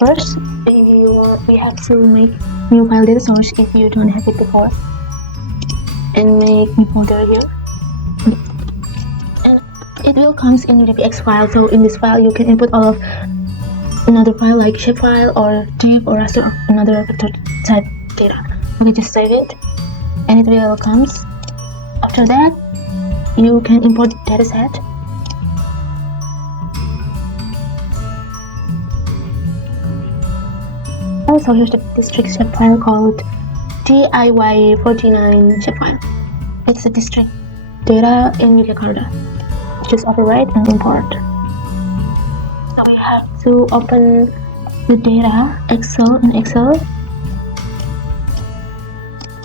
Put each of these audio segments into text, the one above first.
First, we have to make new file data source if you don't have it before, and make new folder here. And it will comes in UDPX file. So in this file, you can input all of another file like shapefile or TIFF or raster or another vector type data. Okay, just save it, and it will comes. After that, you can import dataset. Also, here's the district shapefile called DIY49 shapefile. It's the district data in Yogyakarta. Just overwrite and import. So we have to open the data Excel in Excel.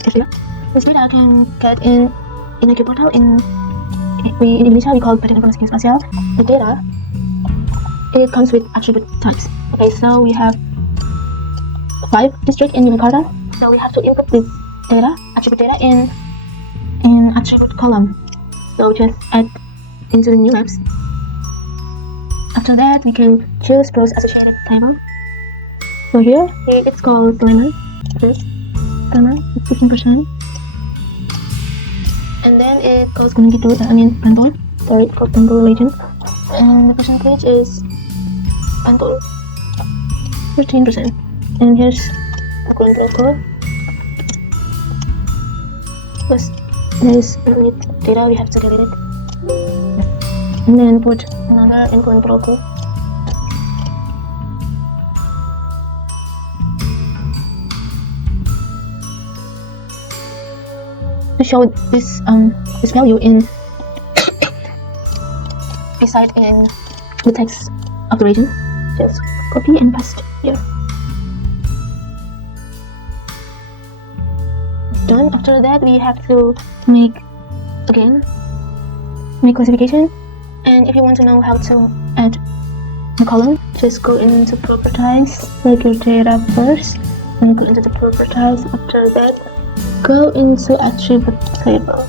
This data can get in a portal in Indonesia we call it badan informasi spasial. The data, it comes with attribute types. Okay, so we have 5 districts in Yogyakarta. So we have to input this data, attribute data in attribute column. So just add into the new maps. After that, we can choose browse associated table. So here it's called lemon. This lemon is 15%. And then it goes Bantul. Sorry, it's called Bantul region. And the percentage is Bantul, 13%. And here's the control. Plus there is data, we have to delete it. And then put another in control. To show this value in beside in the text of the region, just copy and paste here. Done. After that, we have to make classification. And if you want to know how to add a column, just go into properties, select your data first, and go into the properties. After that, go into attribute table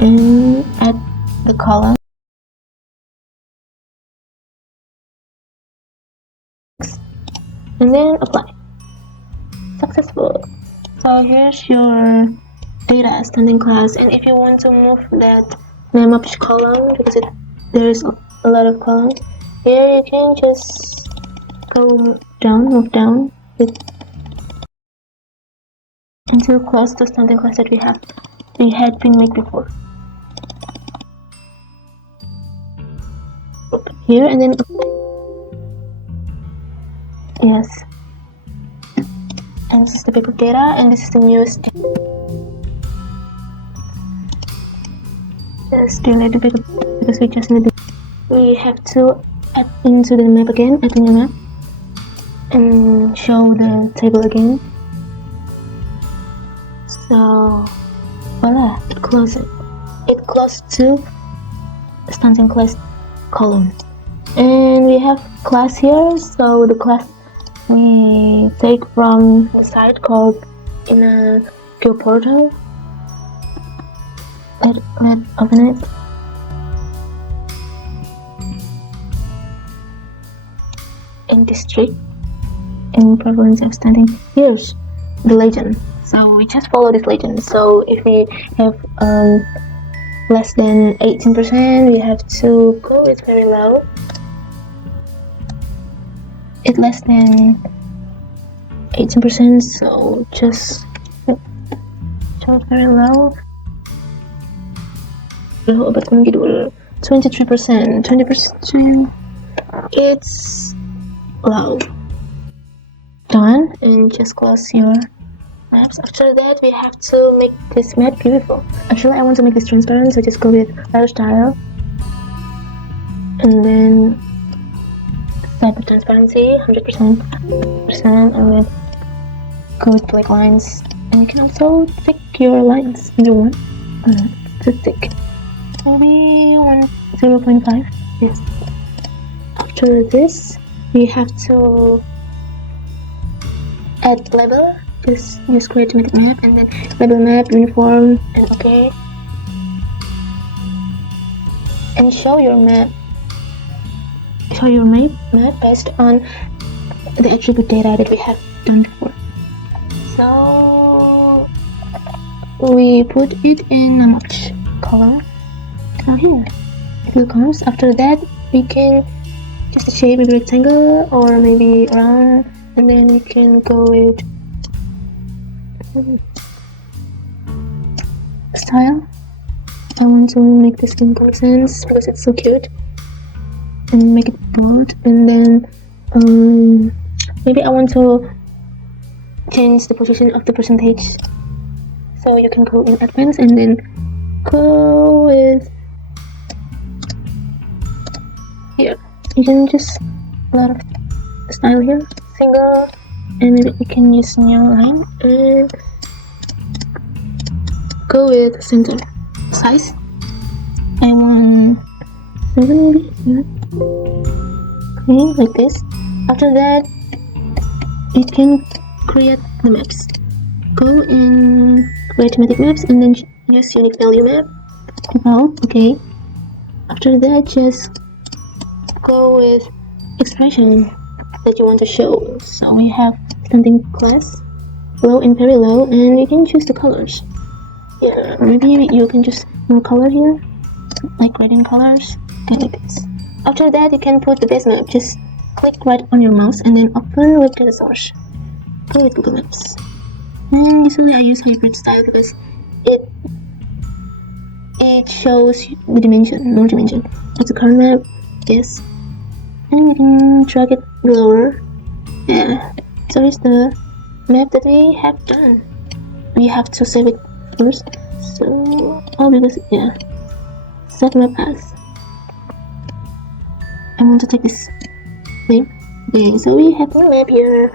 and add the column. And then apply. Successful. So here's your data stunting class, and if you want to move that name of each column, because there's a lot of columns, here you can just move down until close to stunting class that we had been made before. Here and then yes. And this is the backup data, and this is the newest. Just delete the backup because we just need. We have to add into the map again, add a new map, and show the table again. So voila, it closes. It closed to stunting class column, and we have class here. So the class we take from the site called in a Go portal. Let's open it. In district, in prevalence of stunting, here's the legend. So we just follow this legend. So if we have less than 18%, we have to go. It's very low. It's less than 18%, so just show it very low. 23%, 20%. It's low. Done, and just close your maps. After that, we have to make this map beautiful. Actually, I want to make this transparent, so just go with layer style, and then set the transparency 100%, and then go with black lines. And you can also thick your lines if you want. Too thick. Maybe 0.5. Yes. After this, we have to add label. Just use create automatic map and then label map, uniform, and OK. And show your map. Show your map based on the attribute data that we have done before. So we put it in a much color. Now here, few colors. After that, we can just a shape, maybe rectangle or maybe round, and then we can go with style. I want to make the skin comic sans because it's so cute, and make it bold. And then maybe I want to change the position of the percentage, so you can go in advanced and then go with here. You can just a lot of style here, single, and maybe you can use new line and go with center size. I want 7 maybe. Okay, like this. After that, it can create the maps. Go in create thematic maps and then use unique value map. Default, okay. After that, just go with expression that you want to show. So we have stunting class, low and very low, and you can choose the colors. Yeah, maybe you can just more color here, like gradient colors, okay, like this. After that, you can put the base map. Just click right on your mouse and then open with data source. Go with Google Maps. And usually I use hybrid style because it shows the dimension, more dimension. It's a current map, yes. And you can drag it lower. Yeah. So here's the map that we have done. We have to save it first. So because yeah. Set map as. I want to take this name. Okay, so we have a map here.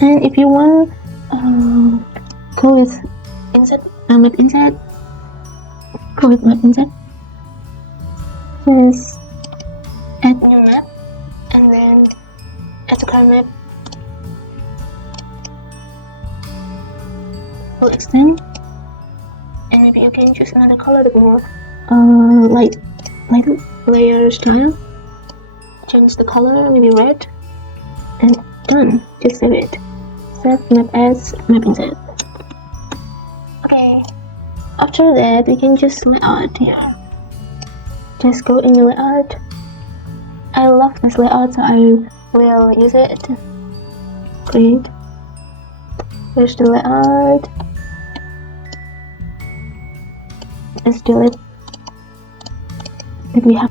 And if you want go with insert map insert. Go with map insert. Just add new map and then add to current map. Will extend, and maybe you can choose another color to more light layer style. Change the color, maybe red, and done. Just save it. Set map as map insert. Okay. After that, we can just layout here. Just go in the layout. I love this layout, so I will use it. Great. Here's the layout. Let's do it. If we have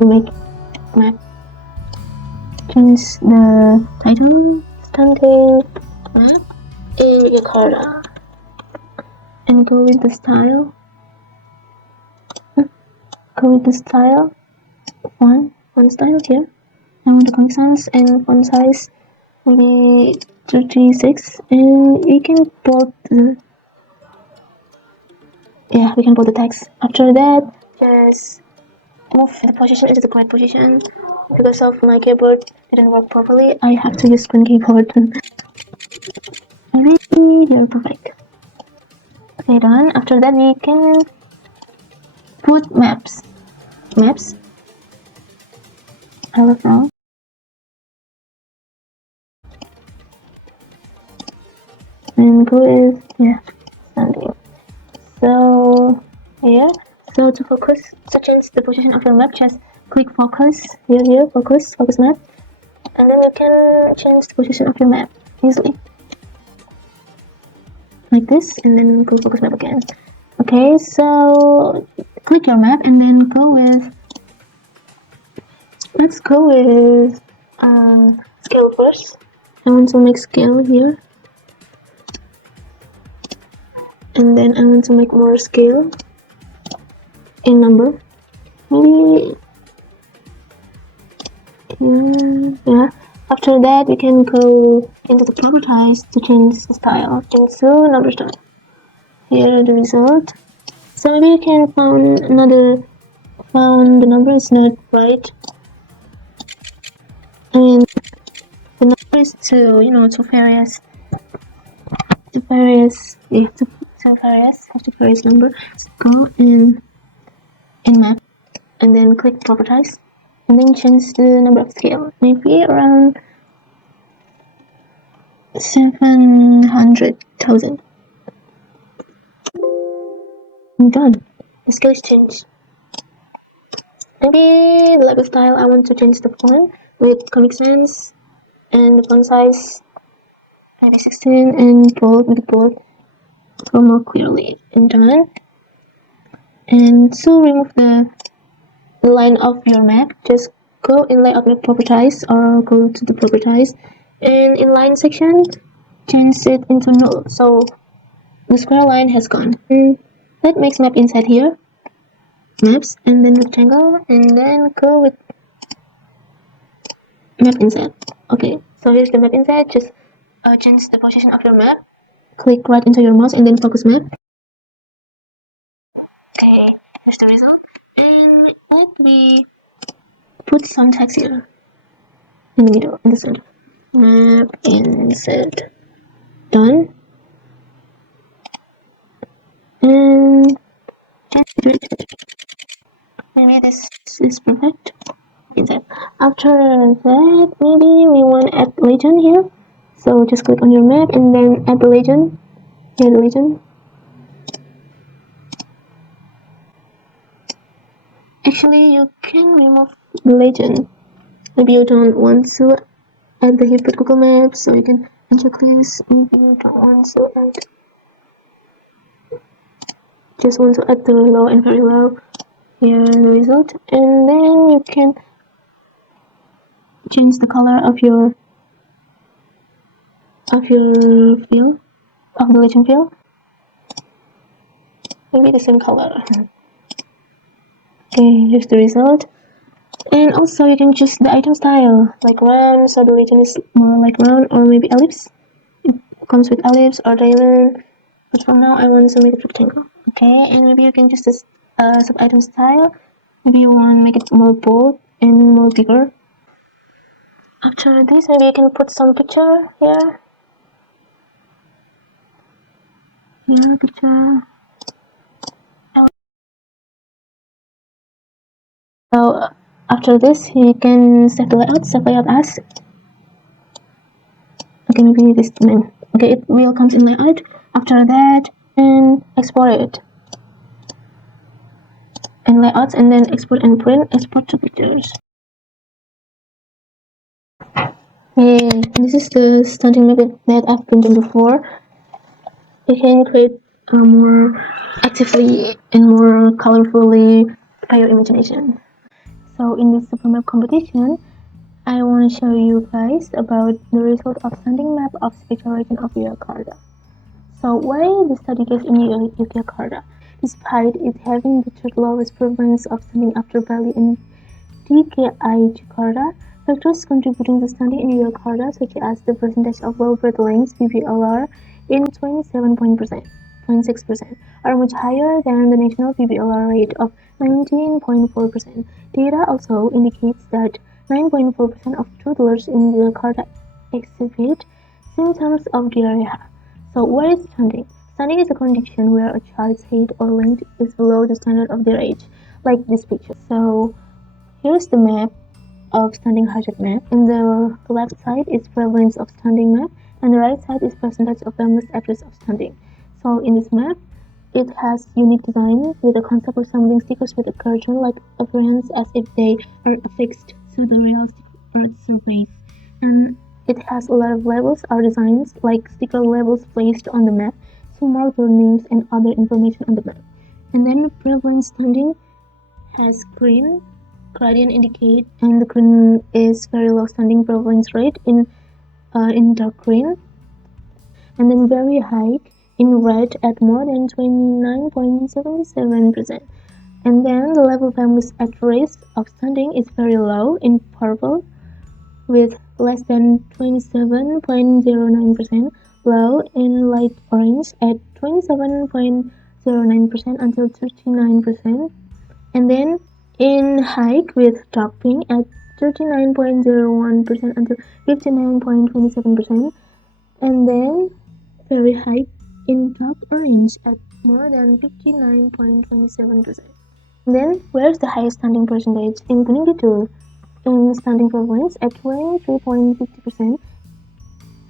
to make map, change the title, Stunting map in Yogyakarta, and go with the style. Go with the style. One style here. I want the comic sans and font size maybe 36, and we can bold the we can bold the text. After that, just move the position into the correct position. Because of my keyboard didn't work properly, I have to use screen keyboard. Alright, you're perfect. Okay, done. After that, we can put maps. I love now. And go is something. So here, so to focus, to change the position of your map, just click focus here, focus map, and then you can change the position of your map easily, like this, and then go focus map again. Okay, so click your map and then let's go with scale first. I want to make scale here, and then I want to make more scale in number, maybe yeah. After that, we can go into the properties to change the style into number style. Here the result. So maybe you can found the number is not right, and the number is to various number. So go in map and then click properties and then change the number of scale, maybe around 700,000. I'm done. The scale is changed. Maybe the label style, I want to change the font with Comic Sans, and the font size maybe 16, and bold, make it bold, go more clearly, and done. And to remove the line of your map, just go in layout map properties or go to the properties, and in line section change it into null, so the square line has gone. Let's make map inside here, maps, and then rectangle, and then go with map inside. Okay, so here's the map inside. Just change the position of your map, click right into your mouse, and then focus map. Okay, here's the result. And let me put some text here in the middle, in the center. Map insert. Done. And maybe this is perfect. Insert. After that, maybe we want to add legend here. So just click on your map and then add the legend. Here the legend. Actually, you can remove the legend. Maybe you don't want to add the here with Google Maps, so you can uncheck this. Maybe you don't want to add, just want to add the low and very low. Here the result, and then you can change the color of your field, of the legend field. Maybe the same color. Okay, here's the result. And also you can choose the item style, like round, so the legend is more like round, or maybe ellipse. It comes with ellipse or diamond, but for now I want to make it rectangle. Okay, and maybe you can choose this sub item style. Maybe you want to make it more bold and more bigger. After this, maybe you can put some picture here. Here, picture. So after this, you can save the layout, save layout as. Okay, maybe this name. Okay, it will come in layout. After that, and export it. And layouts, and then export and print, export to pictures. Okay, this is the stunting map that I've printed before. You can create more actively and more colorfully by your imagination. So in this Supermap competition, I want to show you guys about the result of stunting map of spatial region of Yogyakarta. So why the study case in Yogyakarta? Despite it having the third lowest prevalence of stunting after Bali and DKI Jakarta, factors contributing to stunting in Yogyakarta, such as the percentage of well-bred lynx (PBLR) in 27.6%, are much higher than the national PBLR rate of 19.4%. Data also indicates that 9.4% of toddlers in Jakarta exhibit symptoms of diarrhea. So what is stunting? Stunting is a condition where a child's height or length is below the standard of their age, like this picture. So here's the map of stunting hardship map. In the left side is prevalence of stunting map, and the right side is percentage of families at risk of stunting. So in this map, it has unique design with a concept resembling stickers with a cartoon-like appearance as if they are affixed to the realistic Earth surface. And it has a lot of labels or designs like sticker labels placed on the map to mark their names and other information on the map. And then prevalence stunting has green gradient indicate, and the green is very low stunting prevalence rate in dark green, and then very high in red at more than 29.77%. And then the level of families at risk of stunting is very low in purple, with less than 27.09%, low in light orange at 27.09% until 39%, and then in hike with dark pink at 39.01% until 59.27%, and then very high in dark orange at more than 59.27%. Then where's the highest stunting percentage in Kuning Kidul? in stunting prevalence at 23.50%,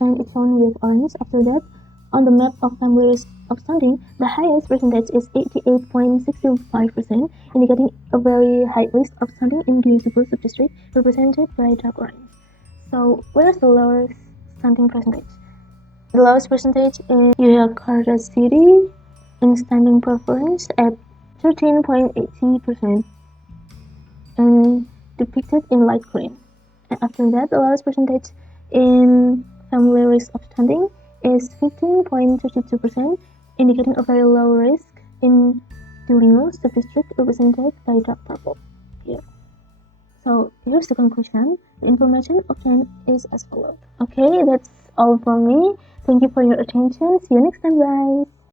and it's shown with orange. After that, on the map of family risk of stunting, the highest percentage is 88.65%, indicating a very high risk of stunting in Guinea-Bissau subdistrict, represented by dark orange. So, where's the lowest stunting percentage? The lowest percentage in Yogyakarta city in stunting prevalence at 13.80%, and depicted in light green. And after that, the lowest percentage in family risk of stunting is 15.32%, indicating a very low risk in Dulingo subdistrict, represented by dark purple here. So here's the conclusion. The information obtained is as follows. Okay, that's all from me. Thank you for your attention. See you next time, guys.